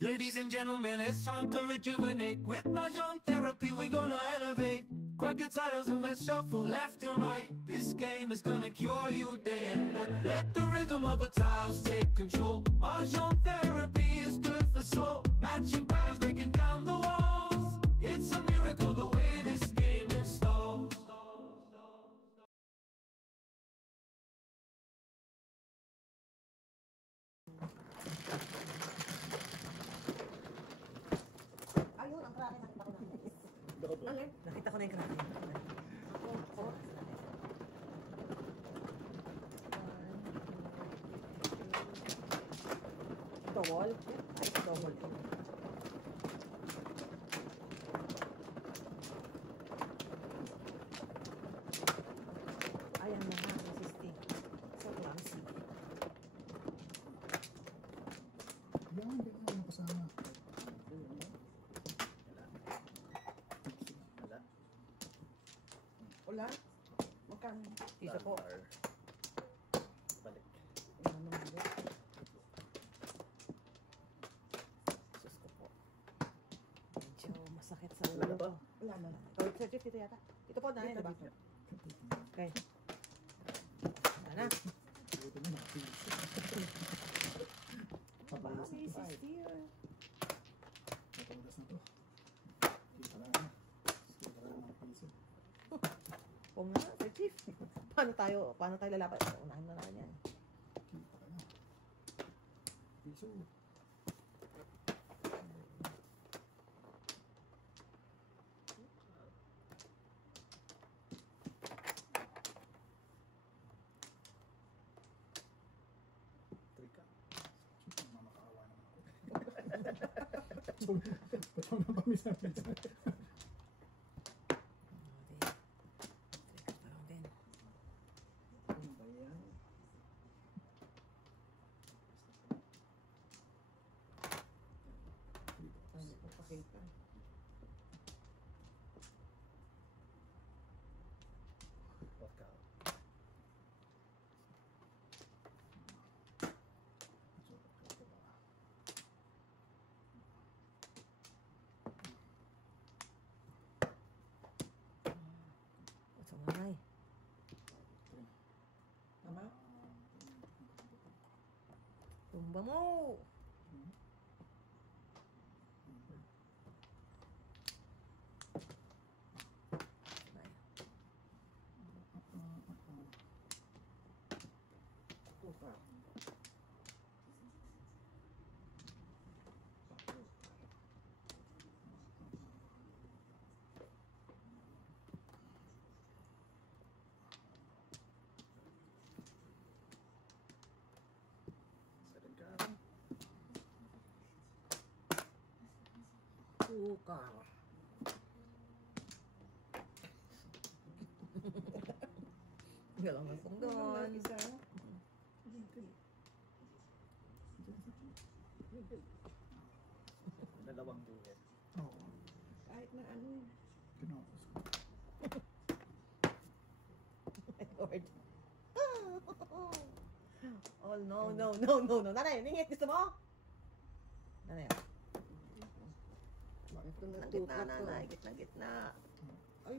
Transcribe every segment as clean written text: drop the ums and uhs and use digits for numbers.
Ladies and gentlemen, it's time to rejuvenate. With Mahjong therapy, we're gonna elevate. Grab your titles and let's shuffle left and right. This game is gonna cure you day and night. Let the rhythm of the tiles take control. Mahjong therapy is good for soul. Matching patterns breaking down the walls. It's a miracle the way this game installs. Ayun, ang krake nakita ko na. Alin? Nakita ko na yung krake. Ito wall? Ay, ito wall. Ayan na nga, resisting. So clumsy. Yan, hindi ko naman kasama. Wala? Magkano? Isa po. Balik. Ano naman ulit? Sus ko po. Medyo masakit sa ulo ko. Wala na lang. Ito yata. Ito po, nanay, diba? Okay. Wala na. Ito na nakapili. Mababa, sister. Matawagas na to. Kita lang na. Kita lang ng piso. Oo nga, Sir Chief. Paano tayo lalaban? Unahin na naman yan. Kita ka na. Piso. Trika. Mamakaawa naman ako. Pataw na pamisa-misa. Ano ba yan? Ano po pakita? Vodka. What's ang nanay? Tama? Tumba mo! Ay. Puta. Sarenggan. Sukar. Galang na kong doon. Dalawang buhay. Oo. Kahit na ano eh. Kinapos ko. My Lord. Oh, no. Nanay, ningit. Gusto mo? Nanay. Bakit? Gitna, nanay. Gitna. Ay,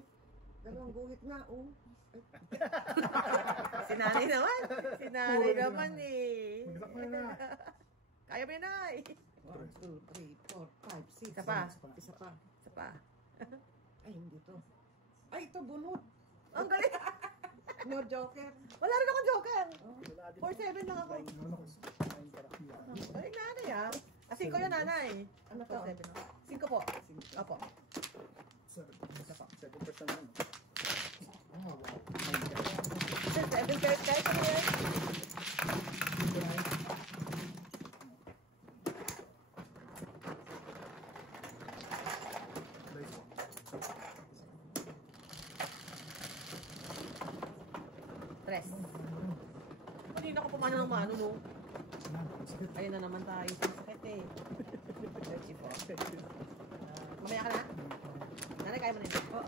dalawang guhit na, oh. Ay, Si nanay naman. Si nanay naman eh. Magsak mo na. Kaya mo yun, nay. 1, 2, 3, 4, 5, 6. Isa pa. Isa pa. Isa pa. Ay, hindi to. Ay, ito bunot. Ang galing. No joker. Wala rin akong joker. Wala din. 4-7 lang ako. Ano ko? Nine therapy. Galing nanay ah. 5 yun, nanay. Ano to? 4-7 po. 5 po. Opo. 7. Isa pa. 7% lang. Oh, wow. 7 kahit ano yan. Tres. Hindi na ako pumano ng mano mo. Sakit. Ayun na naman tayo. Sakit eh. Let's po. Mamaya ka na? Nanay, kaya mo na yun? Oo.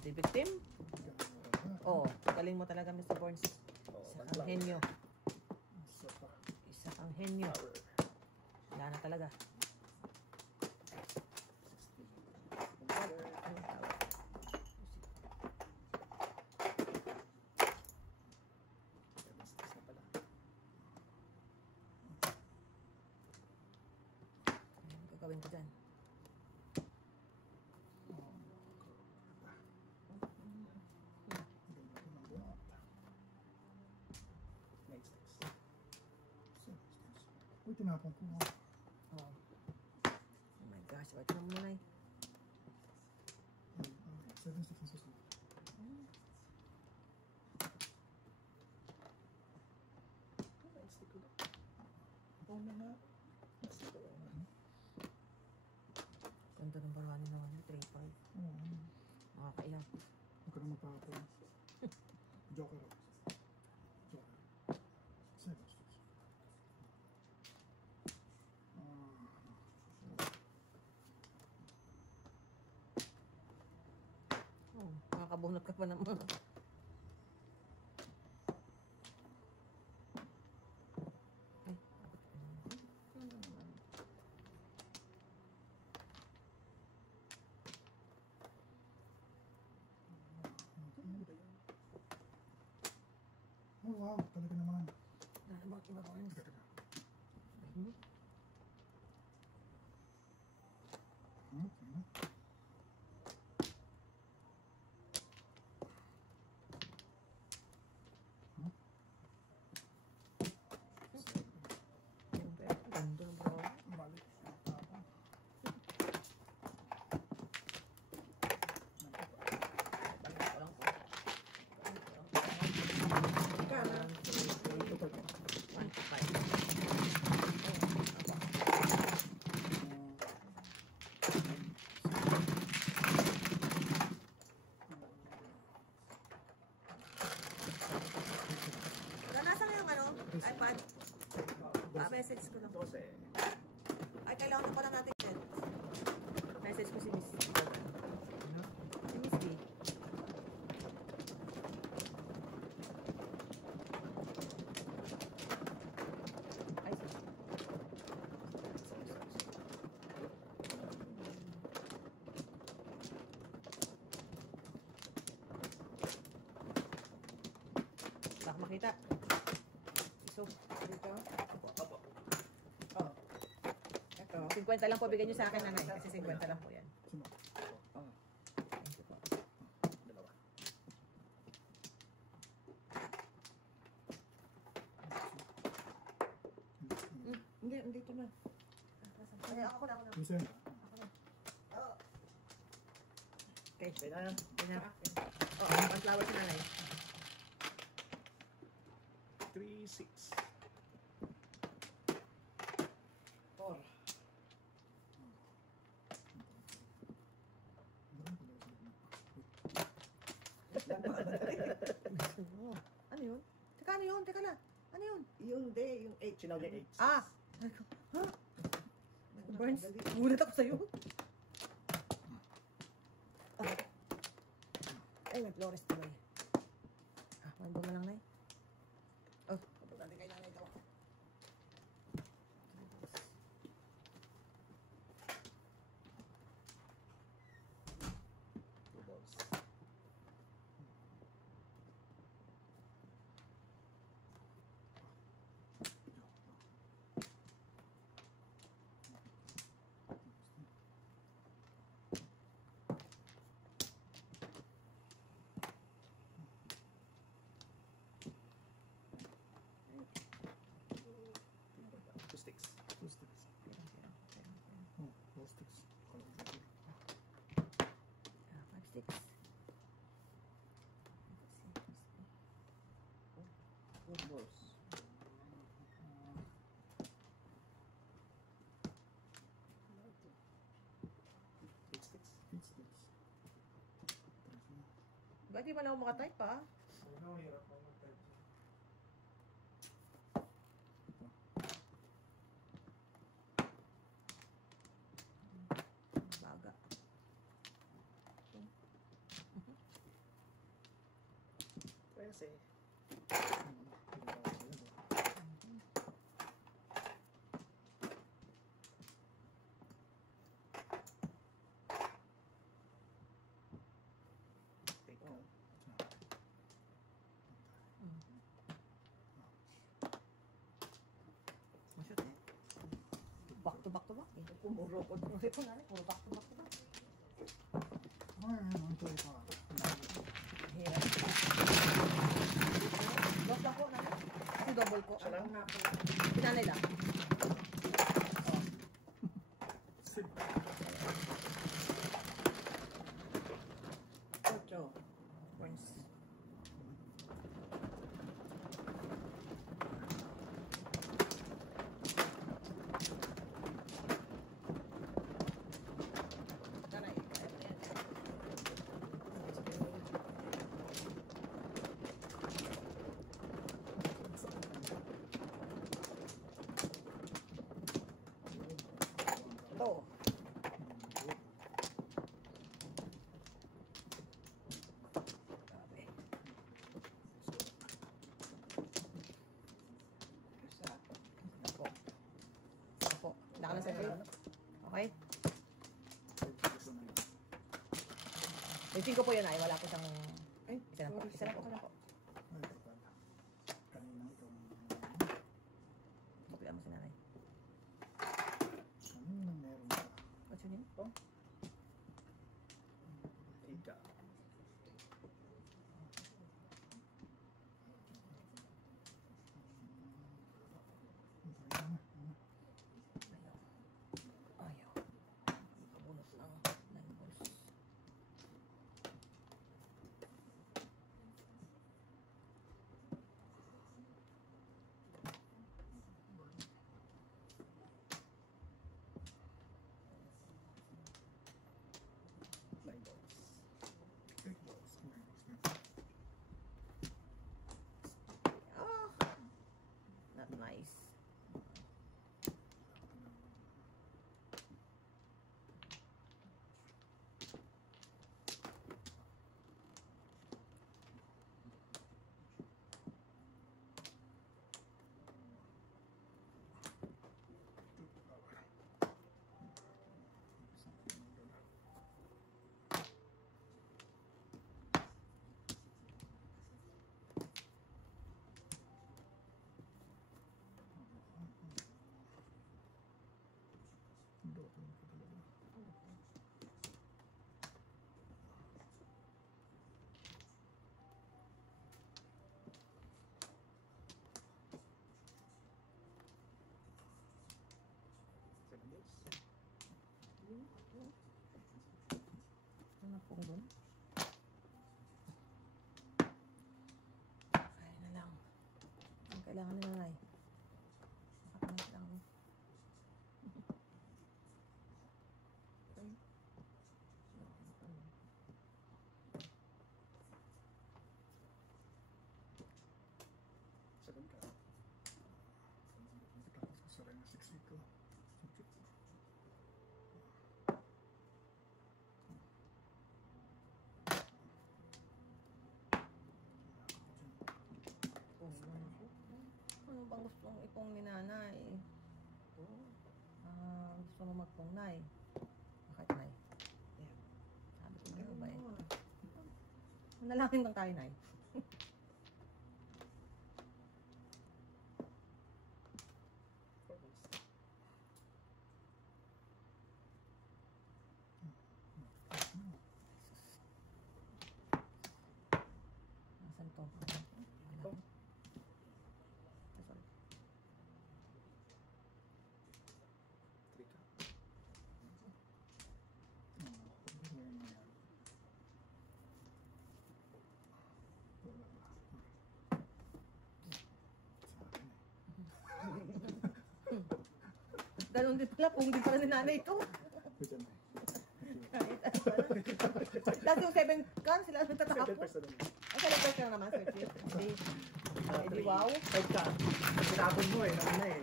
di victim? Oh, galing mo talaga, Mr. Burns. Oo, Isa kang henyo. Isa pa. Isa kang henyo. Wala na talaga. Ano gagawin ko dyan? Uy, tinapon ko. Oh. Oh my gosh, wait na muna eh. 7 sticks na susunod. Oo na nga. Ganda ng barani naman, 3-5. Oo. Makakaiyak. Huwag ka na magpapapon. Joker ako. Joker. 7 sticks. Oh, makakabunot ka pa naman. Ay, Oh, wow. Talaga naman. bakit iba ko yun? Teka, teka. Hmm? Ano? Ganda ng barani. Mali. Nasaan yung ano? iPad? Message ko lang. 12. Ay, kailangan na pala natin yan. Message ko si Miss B. Si Miss B. Ay, sorry. Baka makita. So, dito. Ah, Ito, 50 lang po bigyan nyo sa akin, nanay. Kasi 50 lang po yan. Sino? Thank you po. dalawa. Hindi, dito na. Ay, ako na. Listen. Okay. Okay na yan. Yan na. Oh, pa-flower si nanay. 3, 6. 4. Oh, ano yun? Teka, ano yun? Teka lang. Ano yun? Yung D, yung 8. Sinaw niya 8. Ah! Ha? Burns, gulat ako sa'yo. Ay, may flores tuloy. Ah, may ba lang na eh? Oh, kapag kay nanay daw. Two balls. Two sticks. 2 sticks. Oh, 4 sticks. Kala ko joker. Ah, 5 sticks. 4 balls. Eight sticks. 8 sticks. Ba't di ba na ako makatype pa? Baga. 15. Take out. Masyot eh. Back to back to back. Pumuro ko. Puro na rin. Puro back to back to back. Ang tuloy pa. Hirap. Dos lang po na. Kasi double ko. Siya lang? Pinanay lang. Ocho. Points. Nanay. Ito. Grabe. Isa. Ako. Ako. Wala ka na sa grade? Okay? Yung 5 po yun ay wala po siyang... Ay, Isa lang po. Isa lang po. Isa lang po. Kanina itong Bukilan mo si nanay. kanina meron pa. What's your name? Oh. Take out. Ayaw. Nakabunot lang. 9 balls. Nine balls. Big balls. Oh. Not nice. Seven balls. Ano pong doon? Kaya na lang. Ang kailangan ni nanay. Makapanas lang. Seven count. Tapos gusto rin na 6 ito. Ano bang gustong ipong ni nanay? Gusto mo magpong nay. Bakit nay? Sabi ko nga ba eh. Manalangin lang tayo nay. Four balls. Nasaan to? Ito. Sorry. Three count. Ganun din pala, pung din pala ni nanay ito. Tapos yung 7 kan, sila Seven nagtatapos. person. Ang 7 person naman, sir. Hindi. Hindi, wow. Five count. Tinapon mo eh. Naman na eh.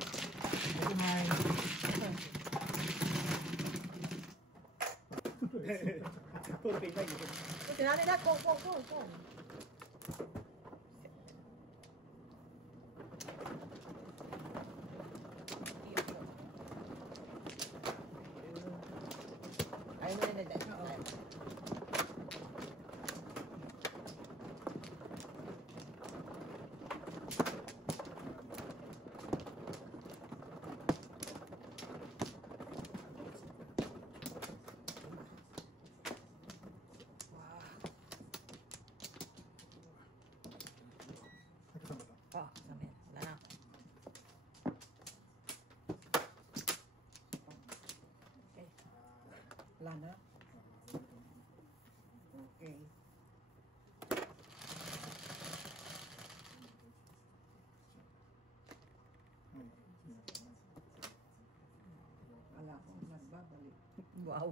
Puro pay na yun. Si nanay lahat, go. Wala na? Okay. Wala akong nagbabalik. Wow.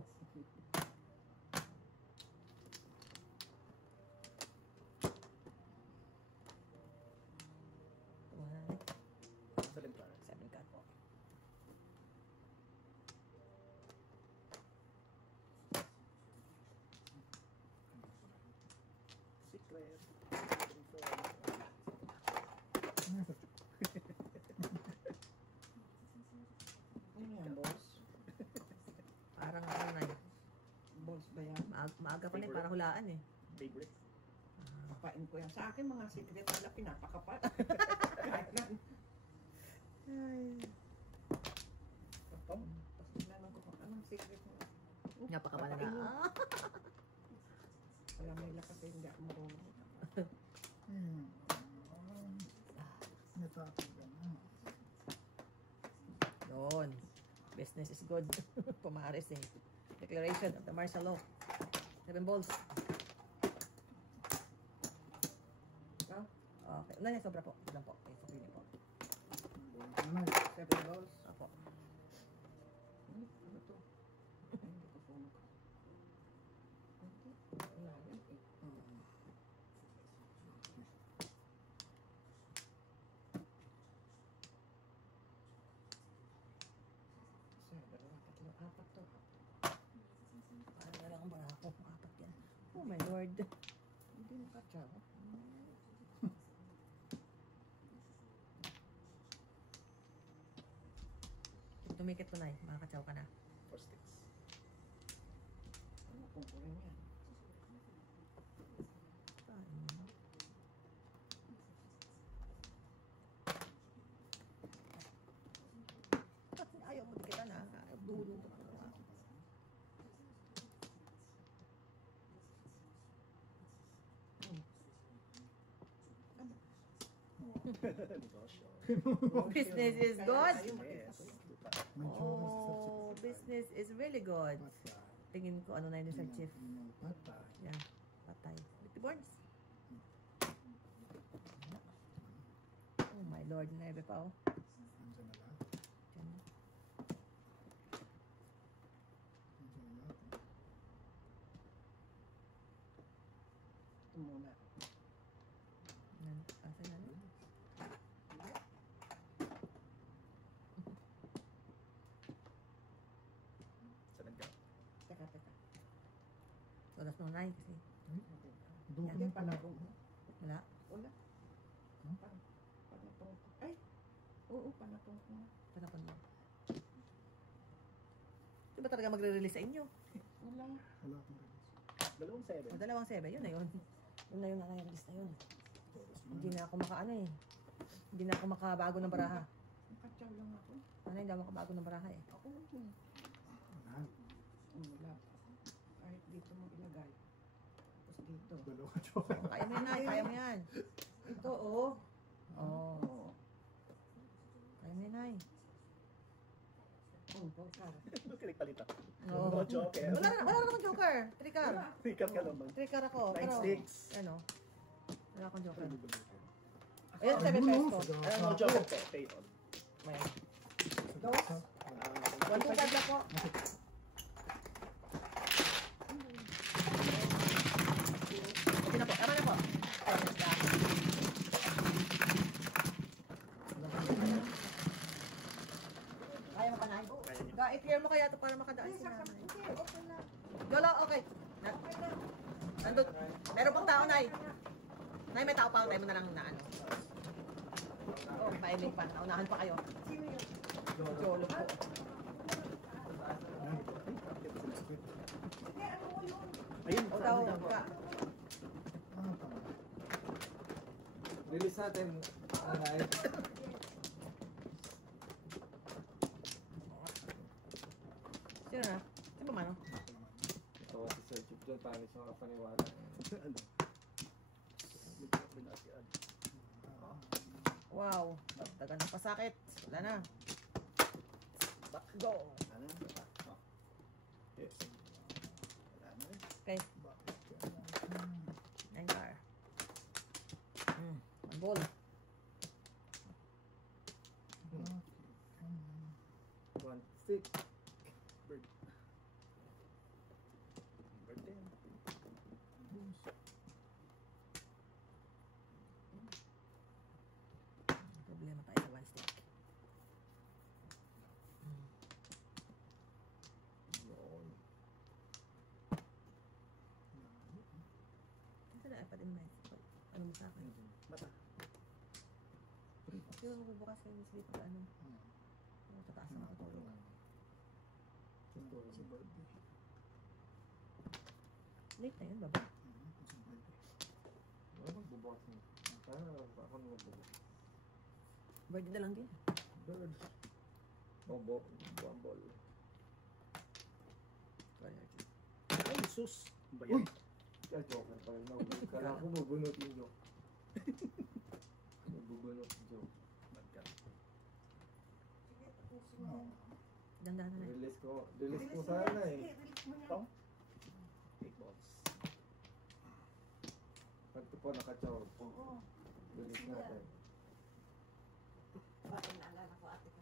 Seven card. 7 card po. Secret. Ano yan, boss? Parang ano na eh. Boss ba yan? Maaga pa na eh, para hulaan eh. Favorite. Kapain ko yan. Sa akin, mga secret wala pinapakapal. Kahit na. Ay. Tom. Tapos tinanong ko kung anong secret mo. Napakabala Kapain mo. na. Alam nila kasi hindi ako marunong. Natapos ka na. Yun. Business is good. Pumaris eh. Declaration of the martial law. 7 balls. Ah, Okay. Wala na, sobra po. Ilan po? Okay, sa pili po. Nanay. 7 balls. Opo. Ano to? Ay, hindi ko puno ka. Hindi. Wala yan eh. Isa, dalawa, tatlo, apat to. Parang na lang ang barako. Apat yan. Oh my lord. Hindi nakatsaw. Tumikit po na eh. Makakatsaw ka na. 4 sticks. Ano kung kurin yan? Ayaw mo dikitan ha. Dulo. Negosyo. Business is good. Ayaw, makita Yes. ko yun. May Oh, business is really good. Patay. Tingin ko ano na yun sa chief. Yung patay. Yan. Patay. Bitty Borns. Oh my lord. Nebe pa oh. Nandiyan na lahat. Diyan. Nandiyan na lahat. Ito muna. Yan. Asan na? Seven card. Teka, teka. Walas nung nai kasi. Doon Hindi, ka pala. panatong. Wala. Wala. Hmm? Panatong. Ay! Oo, panatong ko. Panapon mo. Di ba talaga magre-release sa inyo? Wala. Wala akong release. Dalawang seven. O, dalawang 7. Yun na yun. Yun na yun na release na yun. Toros Hindi na ako makaano eh. Hindi na ako makabago ng baraha. Nakatsaw lang ako. Ano hindi ako makabago ng baraha eh. Ako lang yun. Wala. Wala. Kahit dito mo ilagay. Tapos dito. Dalawa joke. Kaya mo yan, Nay. Kaya mo yan. Ito, oh. Oo. Oo. Kaya mo yan, Nay. Oh, bongkar. Kilig palita. Oo. No joker. Wala namang joker. Trikar. Sikat ka naman. Trikar ako. 9 Pero, sticks. ano? Wala akong joker. Ayun, 7 pesos. Ayan, no joker po. Pay on. May. Dos. 1 2 na po. Okay na po. Tama na po. Kaya mo pa, Nay? Kaya niyo. I-clear mo kaya ito para makadaan Ay, si Nanay. hindi. Okay na. Golo, okay. Okay na. Nandun. Meron pang tao, Nay. Nay, may tao pa. Tayo mo na lang na ano. Oh, filing pa. Naunahan pa kayo. Sino yun? Jolo po. Hindi, ano mo yun? Ayun, O daw, ka. Release natin. Alright. Sino na? Sino ba mano? Ito si Sir Chip dyan, paano siya makapaniwala. Ano? Wow. Tagal na pasakit. Wala na. Back go. Ano? Yes. Ball. Okay. Come on. One stick. Bird. Bird din. Boss. Problema tayo sa one stick. Yun. Ito na, apat in mind. Ano mo sa akin? Mata. Di ba magbubukas kayo ng sleep? Ano? Tataas na matulog. Ito sa birthday. Late na yun, baba. Sa birthday. Ano magbubukas mo? Ako na magbubukas. Birthday na lang din. Birds. Bombo. Bombol. Ay, sus. Ano ba yan? Kaya joker pa rin. Kala ko mabunot yung joke. Magbubunot yung joke. Bad ka. Oh. Dandan na lang. Release ko sana eh. Tong. 8 balls. Pagto po naka-chow. Oo. Release natin. Bakit naalala ko ate ko?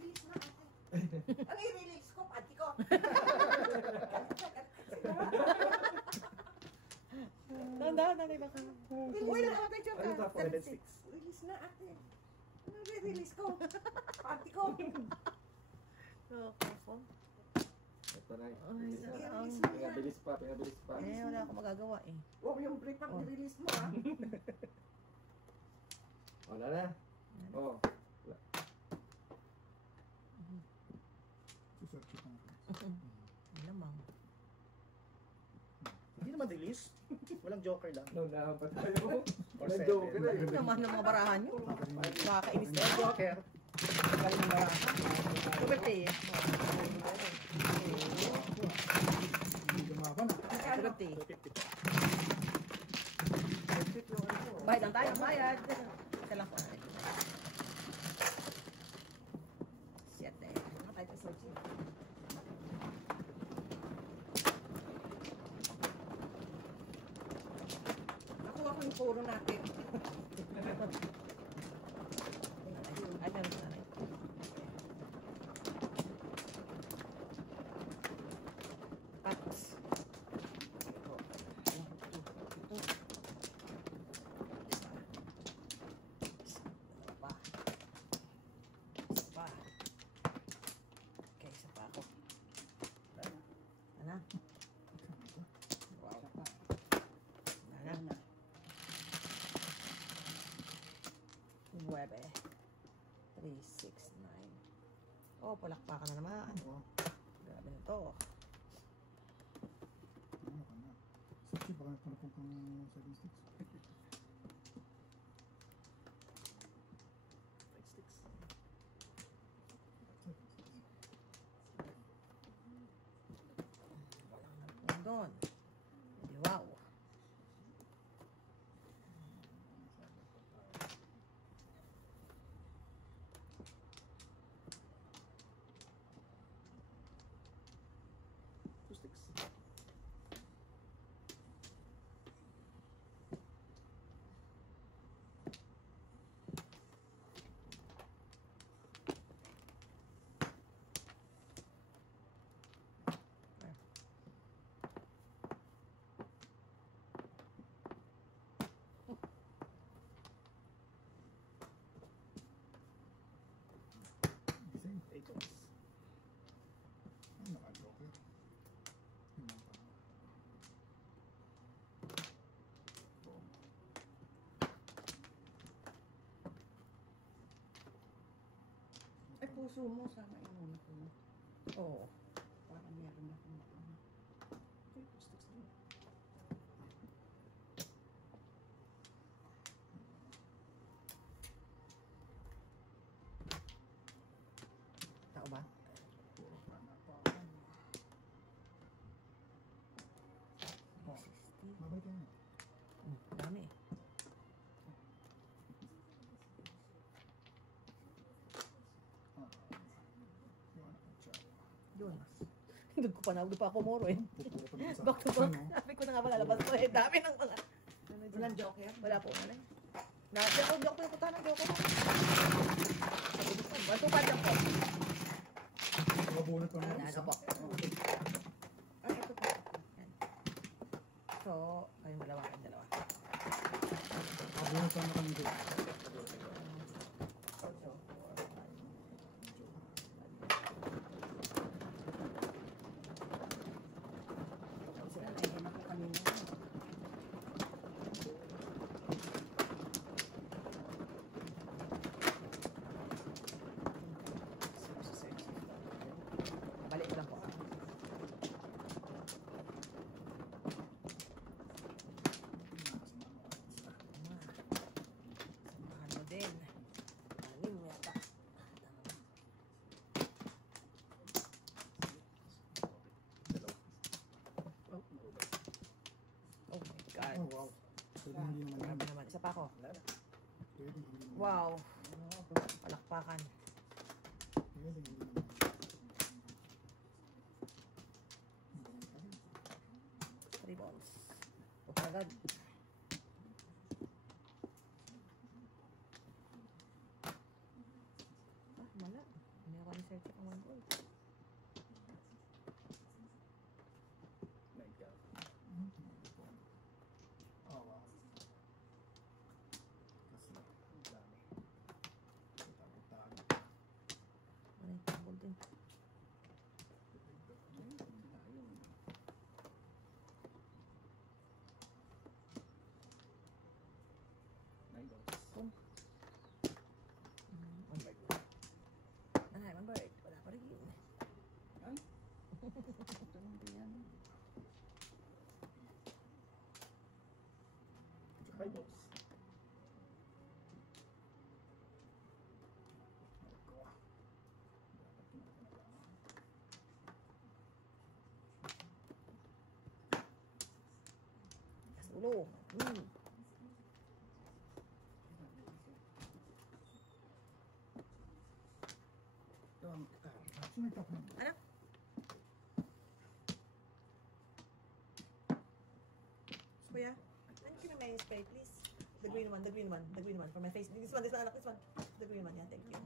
Release na ate. Ang i-release ko, pati ko. Dandan na lang baka. Uy, nakapag joke Ano ka. pa? 7-6. Release na ate. Ano i-release ko? Pati ko. Okay po. Ito na eh. Ay, Release na. I-release mo yan. Pinabilis pa. Eh, wala akong magagawa eh. Wow, yung break up, i-release mo ah. Wala na. Oh. Susearch ko ng Hindi namang. Hindi naman release. Walang joker lang. No, nahan pa tayo. Or May 7. joker na Ano eh. naman ng mga barahan nyo? Nakakainis na yung joker. Galing ng barahan. Puberty eh. Hindi gumaban ah. Puberty. 250 po. Bayad lang tayo, bayad. Isa lang po. Shit eh. Nakatay ka, Sochi. Nakuha ko yung puro natin. Ay, meron sa akin. Pats. Isa pa. Isa pa. Okay, isa pa ako. Ano? Wow. Ano? 9. 3, 6, 9. Oh, palakpakan na naman. Oo. Grabe na to. Ano ka na? Sabi baka napunapong kang 7 sticks. 5 sticks. Walang nalpong doon. Hindi, wow. Two sticks. Gising. 8 balls. Ay, naka-joker. Yun lang pala. Ay, puso mo, sama yung muna ko. Oo. Para meron akong ano. Okay, 2 sticks din. Tao ba? Puro pa. 60. Babay tayo na. Dami eh. Ah. Yung anak ng tiyan. Yun. Doon pa ako moro eh. Pupuro pa naman sa Back to back. ano? Sabi ko na nga malalabas ko eh. Dami ng mga. Walang joker? Wala po wala. Di ako pinupuntahan ng Joko. 125 lang po. Mabunot pa naman. Ano po? Ay, ito po. Yan. So, kayong dalawa. Mabunot pa naman dito. Balik ko lang po. Samahan mo din. Anim yata. Oh my God. Oh, wow. Pwede hindi naman yan. Grabe naman. Isa pa ako. Pwede hindi naman. Wow. Palakpakan. Pwede hindi naman. Three balls. Oh my God. Wala. Hindi ako research ang 1 ball. Oh, wow. Kasi, ang dami. Utang-utang. Ano yung ball din? Ay, one bird. Wala pa rin yun. High balls. Sa ulo. Sino yung top na? Ano? Kuya, can you may spray, please? The green one for my face. This one, this one. The green one, yeah, thank you.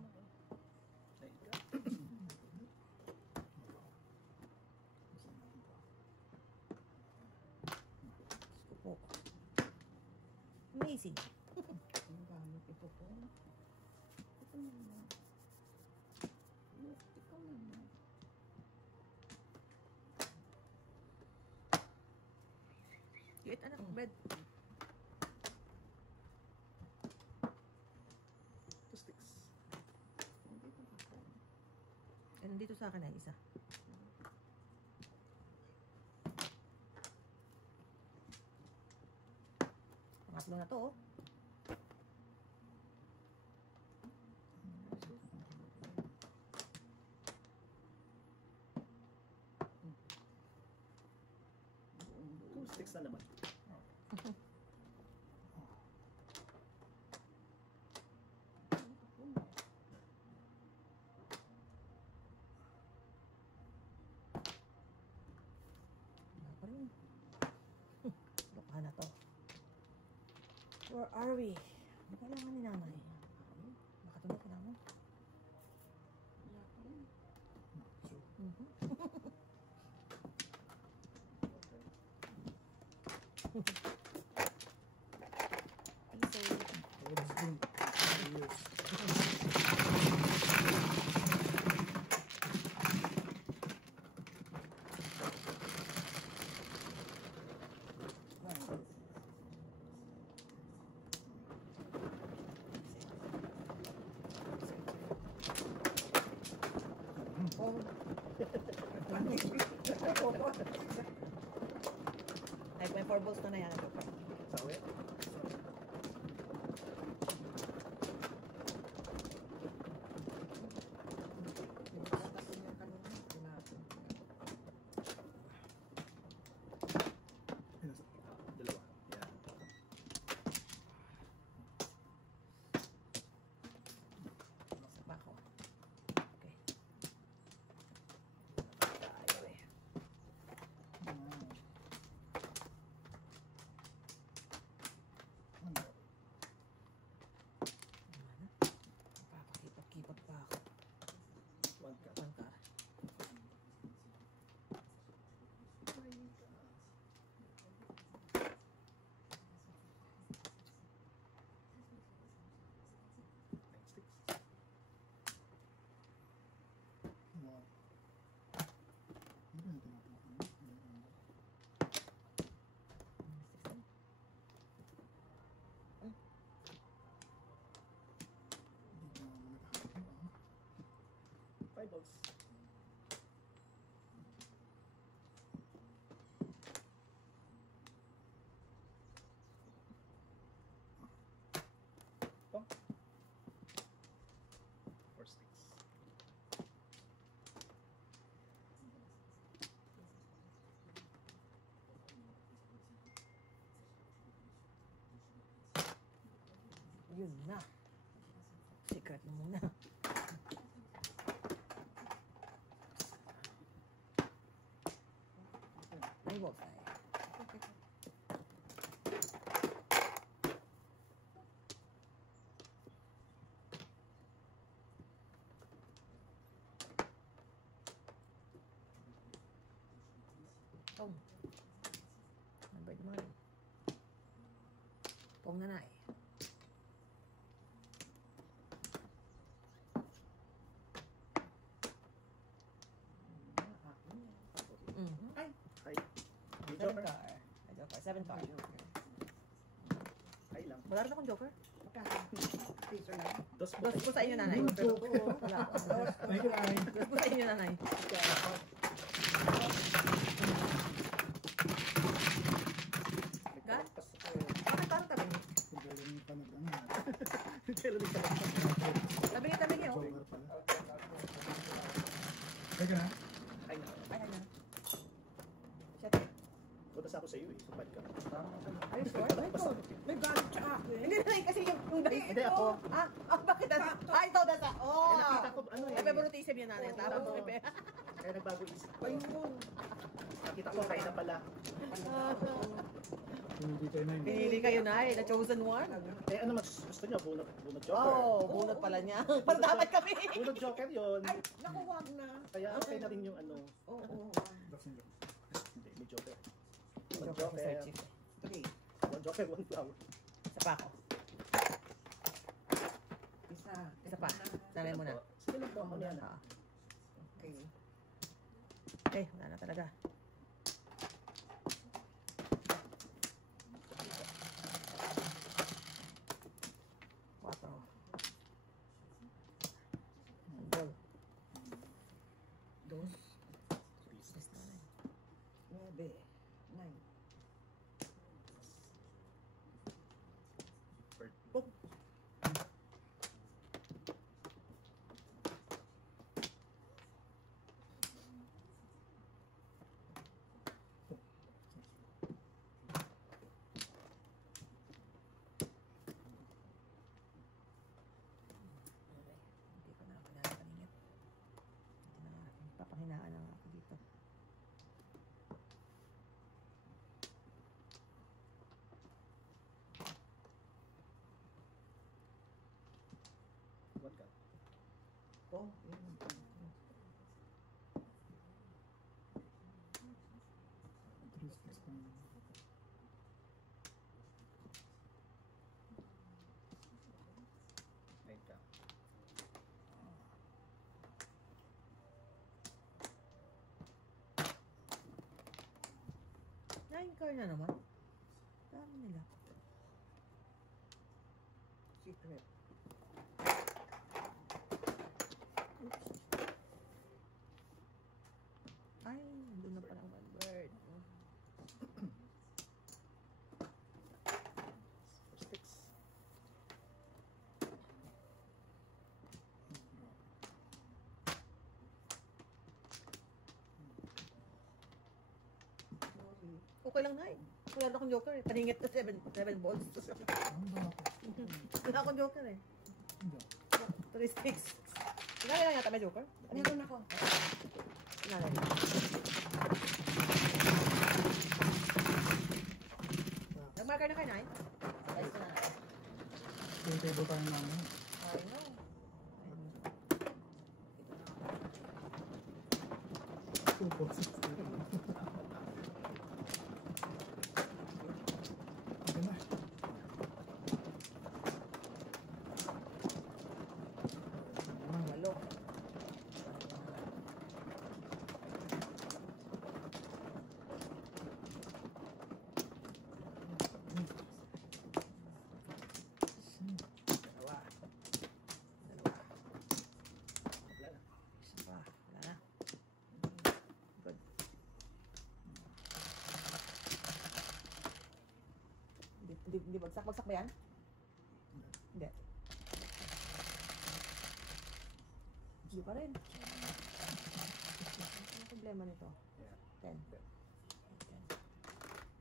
Gusto po. Amazing. You eat anak, bread. 2 sticks. Eh, nandito sa akin ay isa. Pangatlo na to, oh. Two sticks na naman. Wala pa rin. Lokahan na to. Where are we? Ano kailangan ni nanay? Makatulog ka naman. Easy. Oh, this thing. Yes. Oh. Like may 4 balls na yan. Sawi. Dalawa. Yan. Isa pa ako. Okay. Tayo eh. Yun na. Secret mo muna. Ay, wag tayo. Pong. Number naman. Pong nanay. Ay, Ay. May Seven joker. car. Ay, joker. 7 car. Ay lang. Wala rin akong joker. teaser lang. Dos po. Dos po sa inyo, nanay. Wala. Thank you, Ay. Dos po sa inyo, nanay. Ka? Bakit parang tabi niyo? Galing pa nag-ano. Tabi niyo, oh. Joker pala. Teka na. Ay na. Ay, ano? Shut up. Butas ako sa iyo eh. Supad ka. Are you sure? May galit sa akin. Hindi na kasi yung Hindi, ako. Bakit dasa? Ito dasa. Oh! Eh, nakita ko, ano eh. Ay, favoritism yun, nanay. Tapos, Oo. pepe. Kaya nagbago isip. Ayun. Nakita ko kayo na pala. Hindi tayo na yun. Pinili kayo, nay. The chosen one. Eh ano mas gusto niyo? Bunot joker. Oh, bunot pala niya. Para dapat kami. Bunot joker yun. Ay, naku, wag na. Kaya okay na rin yung ano. Oo. That's it. Hindi, may joker. Joker One sa joker. Sir Chief. Three. One joker, one flower. Isa pa ako. Isa. Isa pa. Nanay mo na. Sige lang po, ano yan. Ah. Okay. Okay, wala na talaga. Quatro. Goal. Dos. Yes, nanay. Nueve. Nine. Hindi ko na ako nakapaningit. Papahinaan lang ako dito. One ka. Oh, yun. Three, six, nine. Nine ka. Nine car na naman. Dami nila. Secret. Ay, nandun na palang one bird. Four sticks. Sorry. Okay lang, Nay. Wala na akong joker eh. Paningit na 7 balls. Ano ba ako? Wala akong joker eh. Hindi. 3 sticks. Nanay lang yata may joker? Meron ako. Nanay. Nag-marker na kayo, Nay? Ayos na. Yung table tayo namin. I know. Two, four, six. Ito na. Walo. Dalawa. Dalawa. Wala na. Isa pa. Wala na. Good. Hindi bagsak. Bagsak ba yan? Hindi. Hindi pa rin. Ano problema nito? Yeah. 10. Yeah.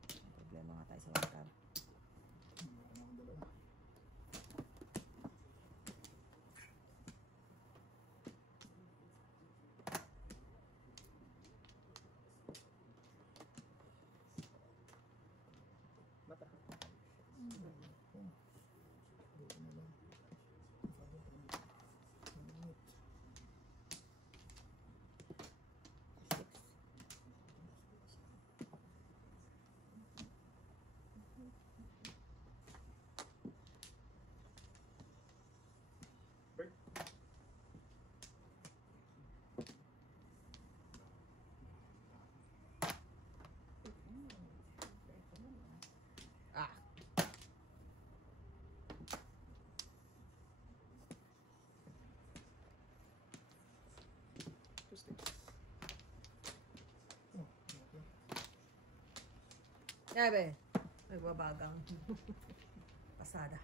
May problema nga tayo sa one card. Meron akong dalawa. Yabe. Nagbabagang. Pasada.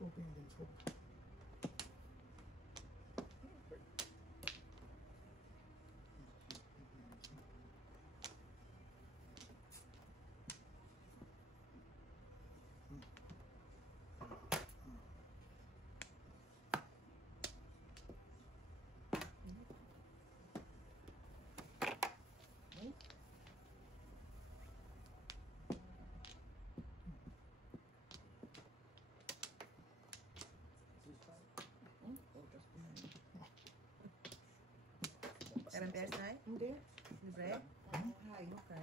Open din ko. Seven pairs na eh? Hindi. Libre? Hi. Okay.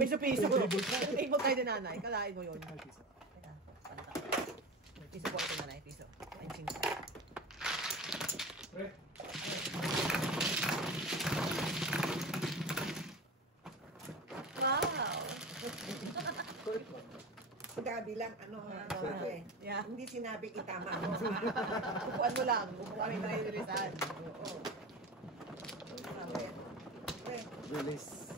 Piso-piso. Table tayo din nanay. Kalain mo yun. Teka, panta. Piso po ito nanay. Piso. Ay, chingo. Pre. Wow! Gabi lang, ano, Yeah. hindi sinabi itama mo. Upuan mo lang. Upuan mo tayo nilisan. Oo. Release.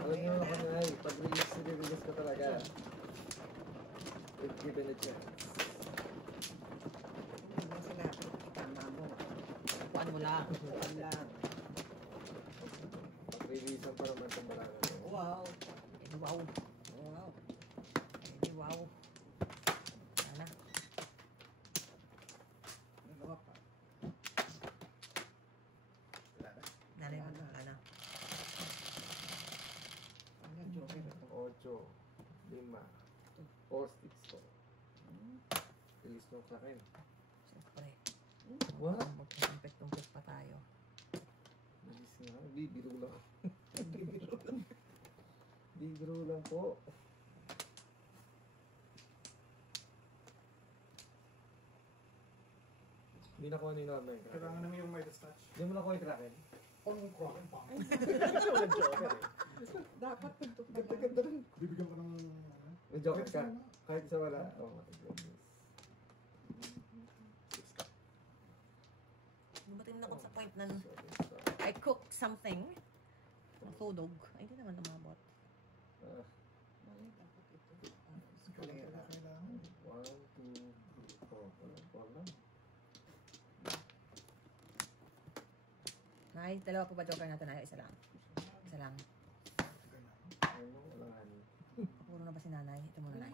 Alam niyo ako na ay, pag release ko talaga. If given a chance. Hindi mo sinabi itama mo. Upuan mo lang. Upuan lang. Pag-releasean pa naman itong balanga. Wow. Eh, wow. Wow. Eh, wow. Sana. Nagawa pa. Nanay mo na. Sana. Ano, joker ito? 8, 5, 4 sticks ko. Release mo sa akin. Siyempre. What? Magkumpit-kumpit pa tayo. Release nga. Bibiro lang. Bibiro lang po. Hindi na kuha ni Norman. Kailangan naman yung Midas touch. Hindi mo na kuha yung Kraken. Pang Kraken pang. Dapat ito pa lang. Ganda rin. Bibigyan ko ng... May joker ka. Kahit isa wala. Oh my goodness. Dumating na ako sa point na I cooked something. Natudog. Ay, hindi naman namabot. Mali, dapat ito. Kailangan. Kailangan. 1, 2, 3, 4. Wala. Nay, dalawa po ba joker natin? Ay, isa lang. Isa lang. Ano? Wala nga ni. Puro na ba si nanay? Ito muna nay.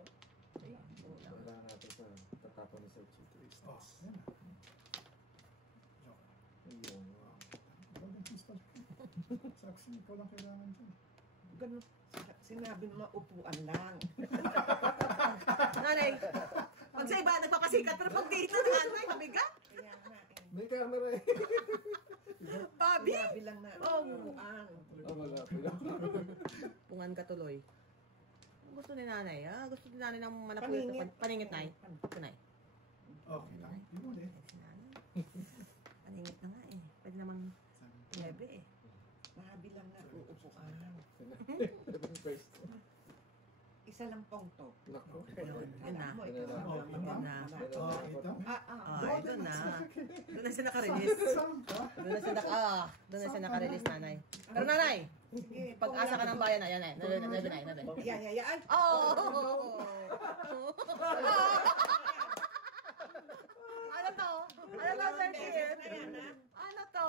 Wala natin sa tatapon ni Sir Chito. Oh, yan na. Joker. Ayun. Golden piece pa dyan. Saksi, ikaw lang kailangan dyan. Ganun. Sinabi mo upuan lang. Nanay, pag sa iba, nagpapasikat. Pero pag dito, nanay, mabigat. Kaya nga eh. May camera eh. Bobby! Sinabi lang na upuan. Wala. Pungan ka tuloy. Gusto ni nanay, ha? Gusto ni nanay ng manapulit. Paningit. Paningit, nay. Ito, nay. Okay lang. Yun mo ulit. Si nanay. Paningit na nga eh. Pwede naman lebe eh. Mabilang na uupuan. First. Isa lang pong to. Nako. Yun na. Alam mo, Yun ikaw na. ang Yun na. Oh, ito. Ito na. Doon na siya nakarelease. Saan ka? Doon na siya nakarelease, nanay. Pero nanay, Sige, pag-asa ka ng bayan na, yan, nay. Nabi, nay. Yan. Oh! Ano to? Ano to, Sir Keith? Ano to?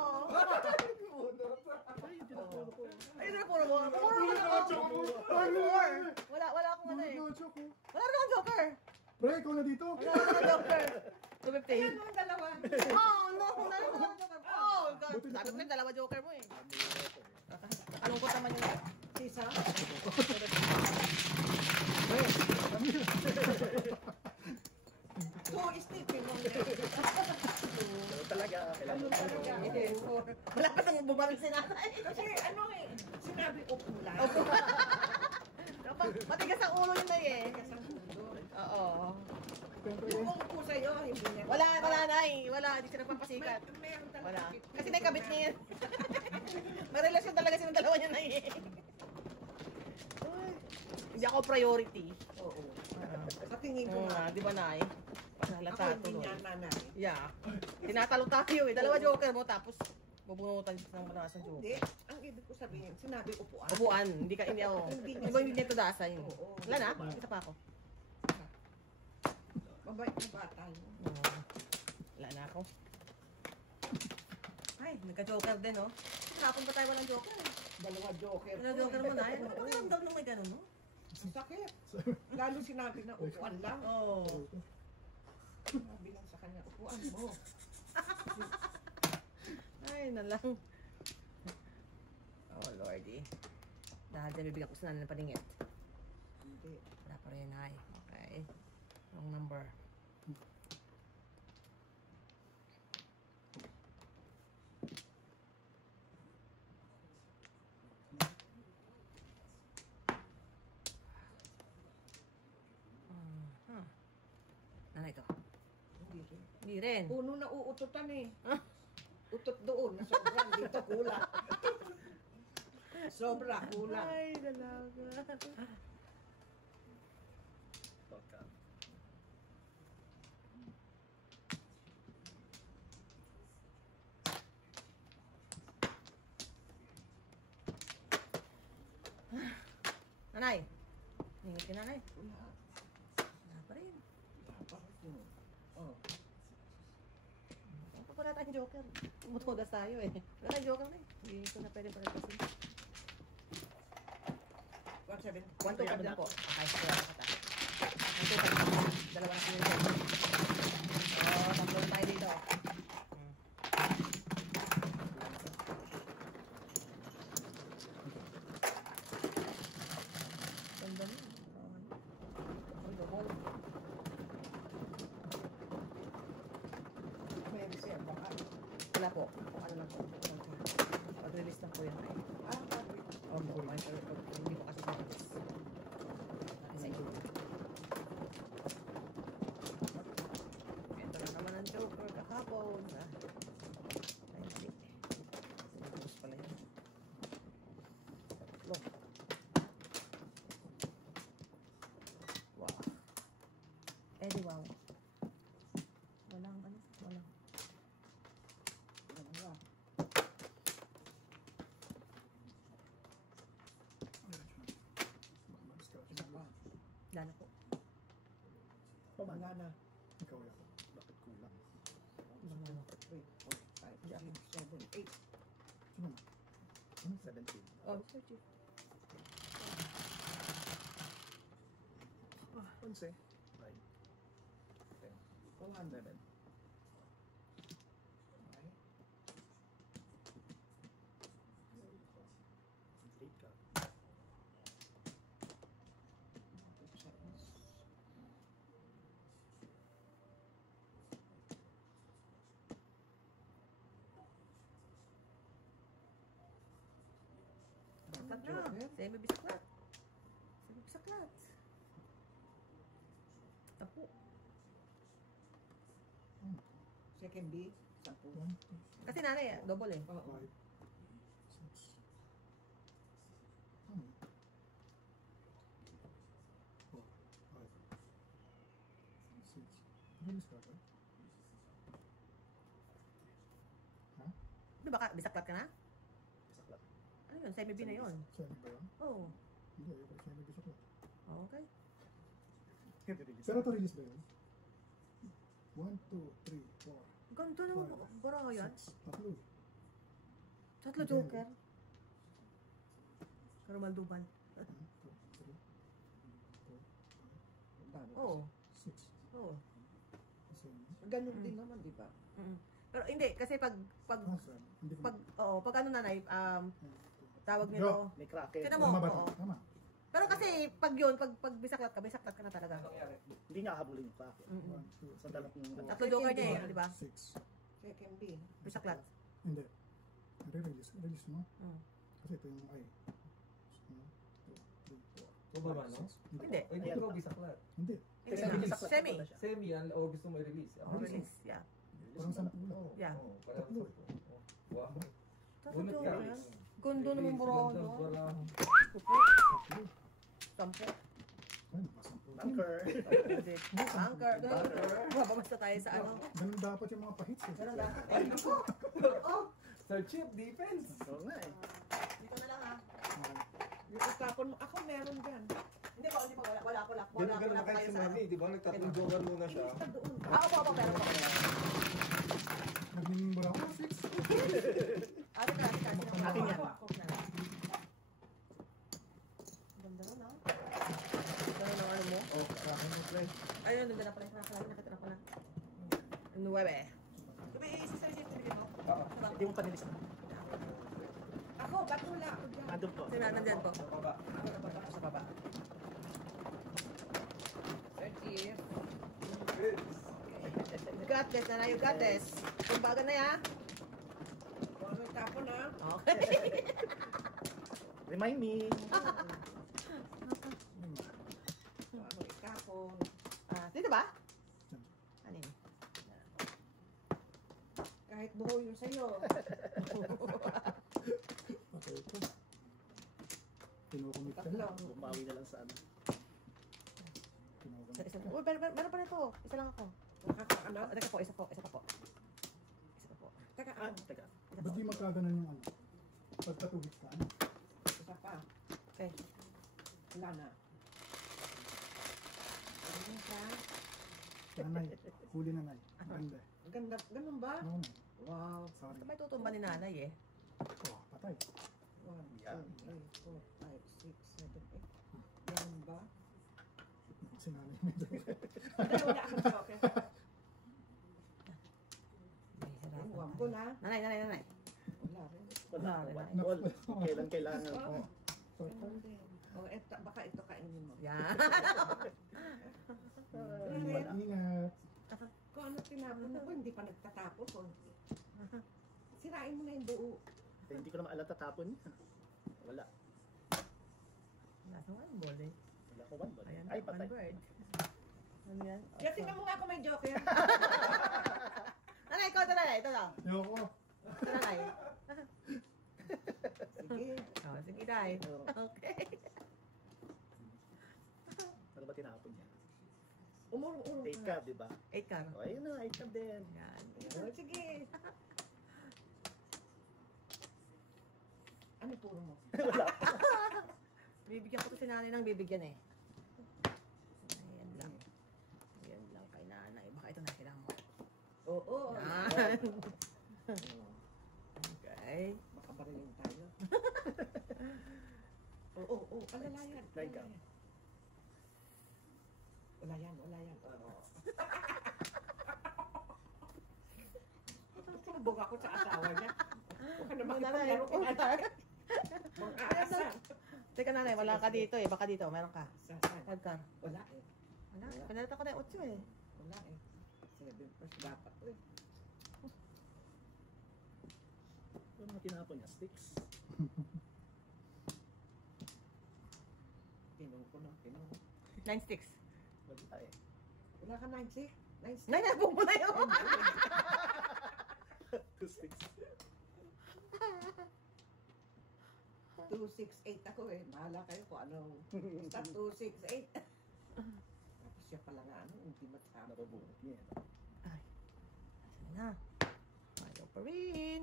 Ay, hindi na puro mo. Puro mo na ako. Wala akong ano eh. Wala rin akong joker. Pre, ikaw na dito. Wala akong joker. 250. Ano ang dalawa? Oh, no. Wala akong joker. Oh, God. Sabi ko na, dalawa joker mo eh. Nakalungkot naman yun. Sisa? So, isipin mo. Talaga, kailangan mo. Wala pa nang bumaril si nanay. Kasi ano eh, sinabi upulan. Matigas ang ulo yun na eh. Kasang ulo. Oo. Yung upo sa'yo, hindi niya. Wala, nay. Wala, hindi siya nagpapasikat. Meron talaga. Wala. Kasi may kabit niya yan. May relasyon talaga silang dalawa niya na eh. Hindi ako priority. Oo. Sa tingin ko nga. Di ba, nay? Ako Halata hindi tuloy. niya nanay. Yeah. Tinatalo tayo eh. Dalawa joker mo tapos bubunutan ng mataas ng joker. Hindi. Ang ang ibig ko sabihin, sinabi upuan. Upuan, hindi ka, hindi ako. Hindi Hindi mo hindi nito dasan. Oo. Wala na, isa pa ako. Mabait na bata yun. Wala na ako. Ay, nagka-joker din, oh. Kahapon pa tayo walang joker. Dalawa joker. Ano joker mo na? Pakiramdam nung may ganun, no? Ang sakit. Lalo sinabi na upuan lang. Oo. Sinabi lang sa kanya, upuan mo. Ay, nalang. Oh, Lordy. Dahil dyan bibigyan ko sa nanin ng paningit. Hindi. Wala pa rin, ay. Okay. Wrong number. Nanay ito. Hindi rin. Hindi rin. Puno na uututan eh. Utot doon, na sobra. Dito kulang. Sobra, kulang. Ay, dalaga. Welcome. Nanay. Hingit ka, nanay. Wala. Wala pa rin. Dapat yun. Oh. Wala pa pala tayong joker. Tumutodas tayo eh. Wala tayong joker na eh. Hindi ko na pwede pala kasi. 170. 1, 2, 5 lang po. Okay, wala ka ta. 1, 2, 5. Dalawa na sinunod. Oo, tatlo na tayo dito. Ganda mo. Ay, double. May reserva ka. Wala po. Ano lang po. Pag-release lang po yun ay. Bakit? Opo, hindi po kasi sa-release. Sa inyo. Ito na naman ang joker kahapon. Ay, hindi. Tapos pala yun. Tatlo. Wow. Eh di wow. Walang ano, walang. Dalawa. Dalawa. Lalo po. Wala na. Ikaw yan. Bakit kulang? 1, 2, 3, 4, 5, 6, 7, 8. Sino mo? 17. Oh, Sir Chief. 11. 9. 200. 11. Okay. 8 ka. Bisaklat na. Semi bisaklat. Semi bisaklat. Tapo. Second B, 10. 1, 2, Kasi nanay, double eh. 5, 6. Ano? 4, 5, 6. Release ka ba? Ha? Di ba bisaklat ka na? Bisaklat. Ano yun? Semi B na yun. Semi ba yan? Oo. Hindi, ayoko na semi gusto ko. Okay. Pero ito release ba yun? 1, 2, 3, 4, Ganto naman po. Baraho yan. 6. Tatlo. Tatlo joker. Karumal dubal. 1, 2, 3, 4, Oo. 5, 6. Oo. Semi. Ganun din naman, di ba? Pero hindi, kasi pag Ah, semi. Hindi ko pag ano nanay, 1, 2, tawag 3. nito. May cracker. Tignan mo. Tama ba? Oo. Tama. Pero kasi pag yun, pag bisaklat ka na talaga. Hindi niya habulin yung cracker. 1, 2, Sa dalat ng Tatlo joker niya eh, di ba? 6. Second B. Bisaklat. Hindi. Re-release. Release mo. Mm. Kasi ito yung I. 1, 2, 3, 4. Baba, no? 6. Hindi. Hindi ko bisaklat. Hindi. Hindi Semi na. bisaklat Semi. pala siya. Semi yan, o gusto mo i-release. Ako Oh, gusto. release. Yeah. Parang 10 lang. Oo, Yeah. oo, parang Tatlo. oo. Wow. Tatlo Gunot ka. joker yan. Gundo naman baraho Ganda, yun. baraho. Tatlo. Sampo. Ay, nakasampu. Bunker. Hindi. Bunker. Bunker. Mababasta tayo sa ano. Ganun dapat yung mga pahits eh. Ganun dapat. Sir Chip, defense. Oo nga eh. Dito na lang ha. Yung itapon mo, ako meron dyan. Hindi pa, wala ako lang. Ganun ganun na kahit si Mami, di ba? Nagtatlong joker muna siya. Doon. Opo, meron po. Nagmimimbura ako. 6. Ate ka, Akin yan. Ako na. Ganda rin, ha? Ito na ano mo? Oh, kakain mo pre. Ayun, ganda na pala. Nakita ko na. 9. Diba, isa-isa yung mo? Oo. Hindi mo panilis na. Ako, ba't wala ako dyan? Andun po. Sino nandyan po? Sa baba. Sa baba. Sir Chief. You got this, nanay. You got this. Kumbaga na yan. Kung ano itapon ha? Okay. Remind me. Kung ano itapon. Dito ba? Ano yun? Kahit buho yun sa'yo. Patay ko. Kinukumit ka na. Tatlo. Bumawi na lang sa ano. Kinukumit. Isa. Uy, meron pa nito. Isa lang ako. Nakakaano? Teka po, isa pa po. Teka, Teka. Ba't di magkaganon yung ano? Pagkatuhit ka, ano? isa pa. Okay. Wala na. Ano ka? Nanay. Huli nanay. Maganda. Ang ganda, ganun ba? No, no. Wow. Sorry. Ito may tutumba ni nanay eh. Oh, patay. 1, 2, 3, 4, 5, 6, 7, 8. Ganun ba? Si nanay may dalawa. Hindi, wala akong joke. May hirapan Huwag tayo. ko na. Nanay. Wala rin. Wala. Wala. Wala. Kailan kailangan ko. Ganun din. O, eto, baka ito kainin mo. Yan. Ingat. Ingat. Kung ano tinapon mo, hindi pa nagtatapon. Kung... Sirain mo na yung buo. Eh, hindi ko naman alam tatapon niya. Wala. Nasa one ball eh. Wala ko one ball. Ayan, Ay, one patay. bird. Ano yan? Kaya tingnan mo nga kung may joker. Nanay, ikaw ito nanay. Ito lang. Yoko. Ito nanay. Sige. Oh, sige tay. Oo. Okay. Ano ba tinapon niya? Umurong-urong 8 cab, di ba? 8 ka. O, ayun na, 8 cab din. Yan. Oh, sige. Ano puro mo? Bibigyan ko to si nanay ng bibigyan eh. Ayan lang. Ayan lang kay nanay. Baka ito na kailangan mo. Oo. Yan. Okay. Baka bariling tayo. Oo. Alalayan. Like ka. Wala yan. Sumbog ako sa asawa niya. Huwag ka naman Nanay. ipaglaro ko na. Mga aasa. Teka nanay, wala ka dito eh. Baka dito, meron ka. Saan? Edgar. Wala eh. Wala. Pinalita ko na yung 8 eh. Wala eh. 7 first dapat eh. Ano naman tinapon niya? Sticks. Tinong ko na. 9 sticks. Wala eh. Wala ka 9-6? 9-6? Nay, nabong mo na yun. 2 sticks. 2-6-8 ako eh. Bahala kayo kung ano. Basta 2-6-8. Tapos siya pala nga ano, hindi matapos. Nakabunot niya. Ay. Asan na? Ayaw pa rin.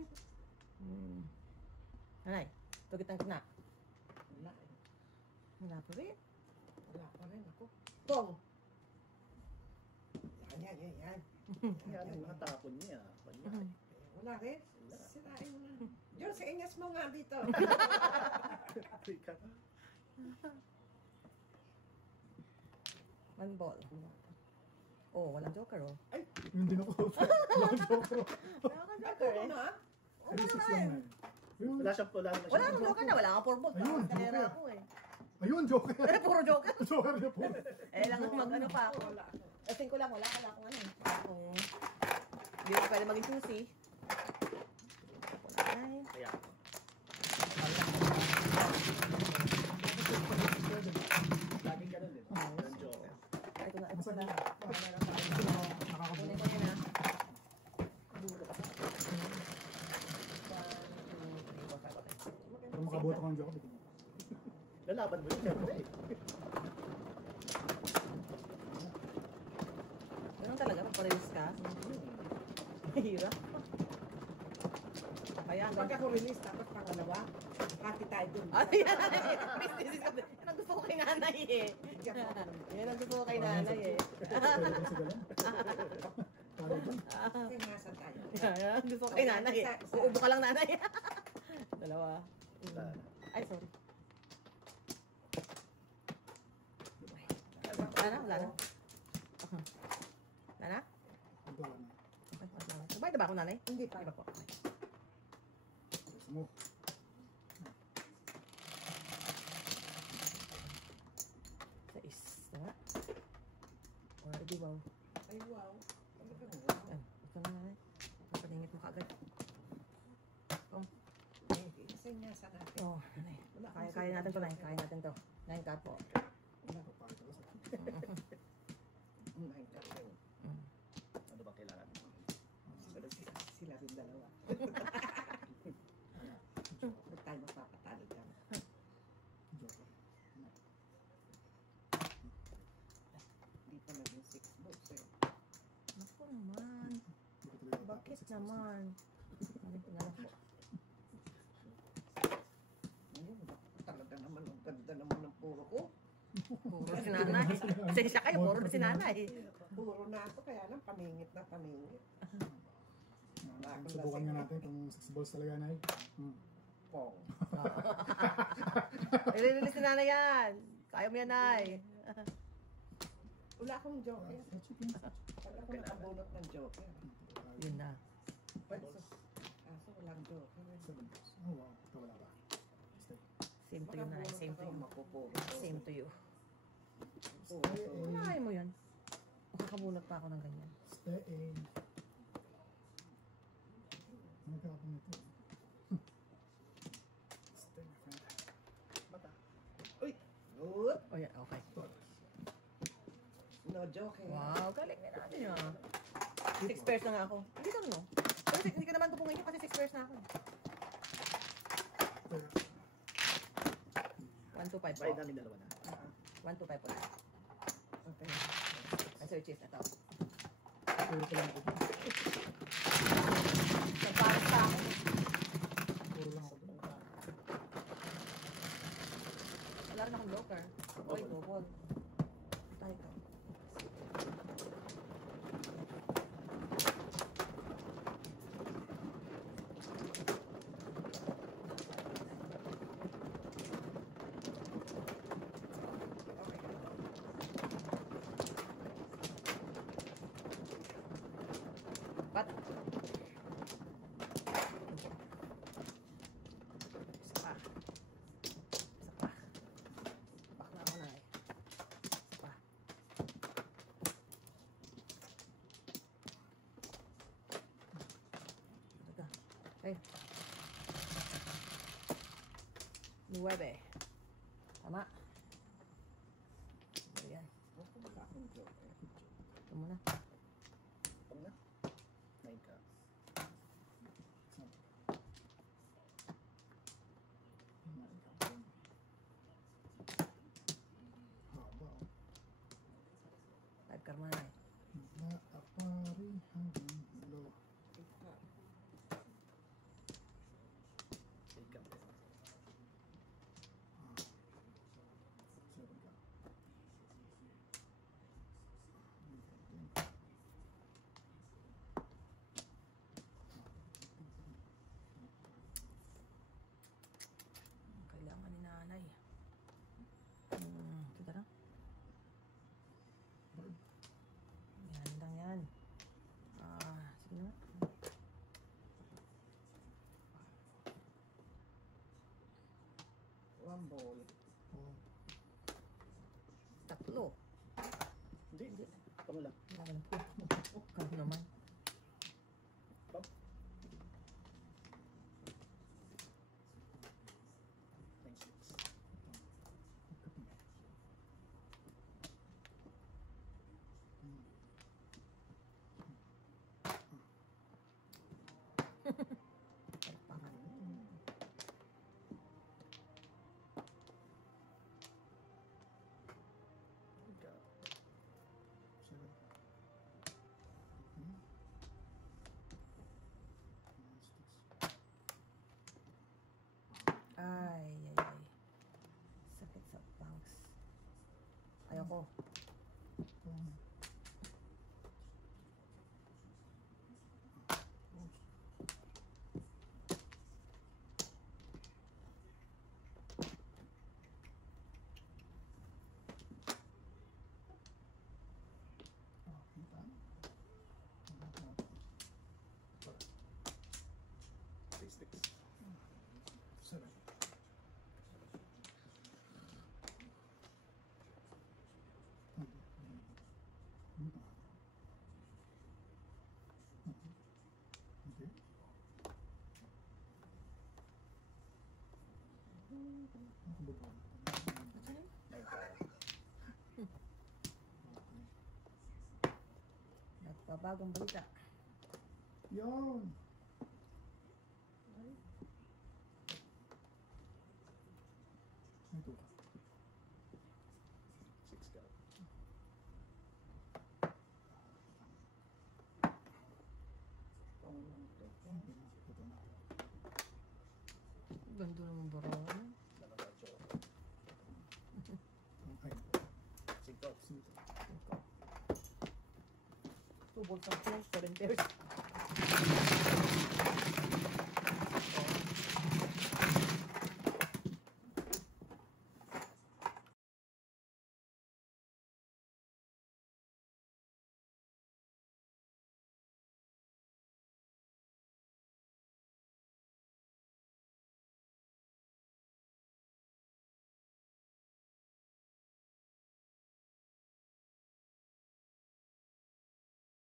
Nanay, tugit ang kina. Wala eh. Wala pa rin. Wala pa rin ako. Tong! Yan. Yan, yung mga tapon niya. Kanya. Wala rin. Sirain mo na. Diyon, sa inyas mo nga dito. Teka. One ball. Oh, walang joker oh. Yun din ako. Walang joker. Wala kang Ay, joker puro eh. na. 3-6 lang na. Yun. Wala siyang wala naman Wala siyang kang joker na, wala kang 4 balls. Ayun, Kalera joker. ako eh. Ayun, joker. Puro joker. Joker niya po. Eh, lang mag ano pa ako. Wala ako. Kasing ko lang, wala akong ano eh. Kung hindi ko pwede maging choosy. Ako na ay. Kaya. Laging ganun din. Ang joker. Ito na, ito Masag na. na. Kunin Nakakabulo. ko yan ha. Kung makaboto kang joker, bitin mo. Lalaban mo yun, syempre. Ganun talaga, pag-release ka. Mahirap. Kaya Pag ako release, tapos pangalawa, hati tayo dun. Ay, business ko. Yan ang gusto ko kay nanay eh. Yan ang gusto ko kay nanay eh. Pwede kasi ganun. Para dun. Kinasan tayo. Yan ang gusto ko kay nanay eh. Uubo ka lang nanay. Dalawa. Ay, sorry. Wala na? Wala na? Wala na? Wala na. Sabay na ba ako nanay? Hindi pa. Iba po. Gusto mo. Sa isa. Or di ba? Ay, wow. Ano ka nga? Yan. Ito na nanay. Paningit mo kaagad. Kasi nga sa natin. Oh, nanay. Kaya natin to, nanay. Kaya natin to. Nanay ka po. Papakita ko sa Oh my God. Ano ba kailangan? Sila rin dalawa. Huwag tayo mapapatalo dyan. joke. Hindi pa naging 6 books eh. Naku naman. Hindi ko talaga Bakit tapos. naman? Nanay, tingnan po. Ayun, talaga naman. Ang ganda naman ng puro ko. Puro si nanay. Sensya kayo, puro si nanay. Puro na ako, kaya lang paningit na paningit. Subukan nga natin kung 6 balls talaga na eh. Pong. Ilililis si nanay yan. Kaya mo yan, nay. Wala akong joke eh. Chicken. Wala akong nakabunot ng joke eh. Yun na. Kaso walang joke eh. 7 balls. Oh wow. Ito wala ba? Stay. Same to you, nanay. Same to you. Mapupuro. Same to you. Stay. Kaya mo yan. Makakabunot pa ako ng ganyan. Stay. Nagkakapon ito. Stay, my friend. Bata. Uy! Good! O yan, okay. No joke eh. Wow, galing na natin ah. 6 pairs na nga ako. Hindi ka no? Pero hindi ka naman tupungin yun kasi 6 pairs na ako. 1, 2, 5 po. Bayad namin dalawa na. 1, 2, 5 po na. Okay. Ay, sorry, cheese na to. Puro pa lang ako. Nagparas pa ako. Puro lang ako. Wala rin akong joker. Uy, double. Tayo ka. Pat. Isa pa. Isa pa. Bakla ako na eh. Isa pa. Ito ka. Okay. 9. Tama. Ayan. Wala akong joke eh. Ito muna. Pang na? 9 ka. Haba oh. 5 karma na eh. Naapari hanggang ulo. 8 ka. Seven ka. Kailangan ni nanay. Ito na. Yan lang yan. Sige na. One ball. Oh, Tatlo. Hindi. Pang lang. Wala ko. Kano naman. Pop. 9, 6. seven. Oh. Kita. 6 sticks. 7. Okay. Ako ba ba? Nagpabagong balita. Yun! Ito ka. 6 ka. Ito na. Ganda naman barahan. Ay, 5. sito. Two balls of close, 7 pairs.